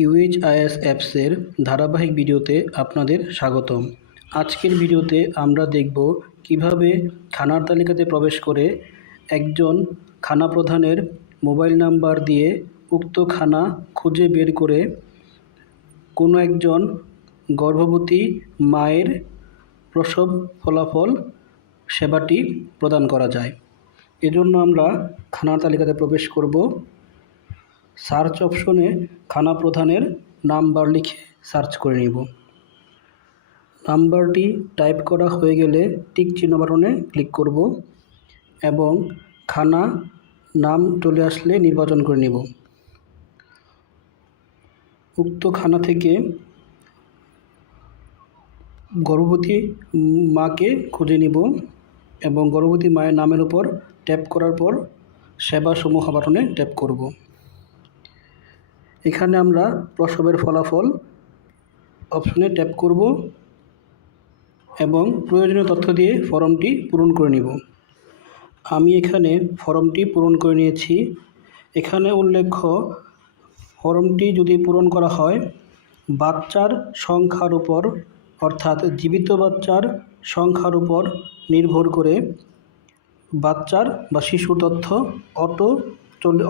ইউএইচআইএস অ্যাপসের ধারাবাহিক ভিডিওতে আপনাদের স্বাগতম। আজকের ভিডিওতে আমরা দেখব কিভাবে খানার তালিকাতে প্রবেশ করে একজন খানা প্রধানের মোবাইল নাম্বার দিয়ে উক্ত খানা খুঁজে বের করে কোনো একজন গর্ভবতী মায়ের প্রসব ফলাফল সেবাটি প্রদান করা যায়। এজন্য আমরা খানার তালিকাতে প্রবেশ করব। সার্চ অপশনে খানা প্রধানের নাম্বার লিখে সার্চ করে নিব। নাম্বারটি টাইপ করা হয়ে গেলে টিক চিহ্ন বাটনে ক্লিক করব এবং খানা নাম চলে আসলে নির্বাচন করে নিব। উক্ত খানা থেকে গর্ভবতী মাকে খুঁজে নিব এবং গর্ভবতী মায়ের নামের উপর ট্যাপ করার পর সেবা সমূহ বাটনে ট্যাপ করব। এখানে আমরা প্রসবের ফলাফল অপশনে ট্যাপ করব এবং প্রয়োজনীয় তথ্য দিয়ে ফর্মটি পূরণ করে নিব। আমি এখানে ফর্মটি পূরণ করে নিয়েছি। এখানে উল্লেখ্য, ফর্মটি যদি পূরণ করা হয় বাচ্চার সংখ্যার উপর, অর্থাৎ জীবিত বাচ্চার সংখ্যার উপর নির্ভর করে বাচ্চার বা শিশুর তথ্য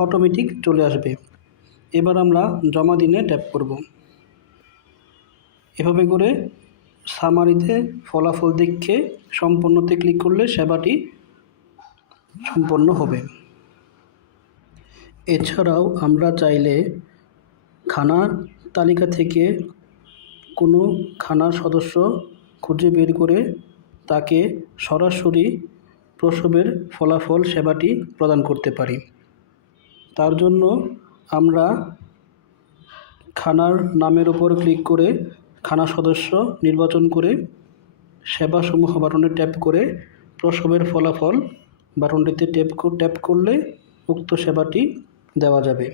অটোমেটিক চলে আসবে। এবার আমরা জমা দিনে ট্যাপ করব। এভাবে করে সামারিতে ফলাফল দেখে সম্পূর্ণতে ক্লিক করলে সেবাটি সম্পন্ন হবে। এছাড়াও আমরা চাইলে খানার তালিকা থেকে কোনো খানার সদস্য খুঁজে বের করে তাকে সরাসরি প্রসবের ফলাফল সেবাটি প্রদান করতে পারি। তার জন্য আমরা খানার নামের উপর ক্লিক করে খানা সদস্য নির্বাচন করে সেবা সমূহ বাটনে ট্যাপ করে প্রসবের ফলাফল বাটনটিতে ট্যাপ করলে উক্ত সেবাটি দেওয়া যাবে।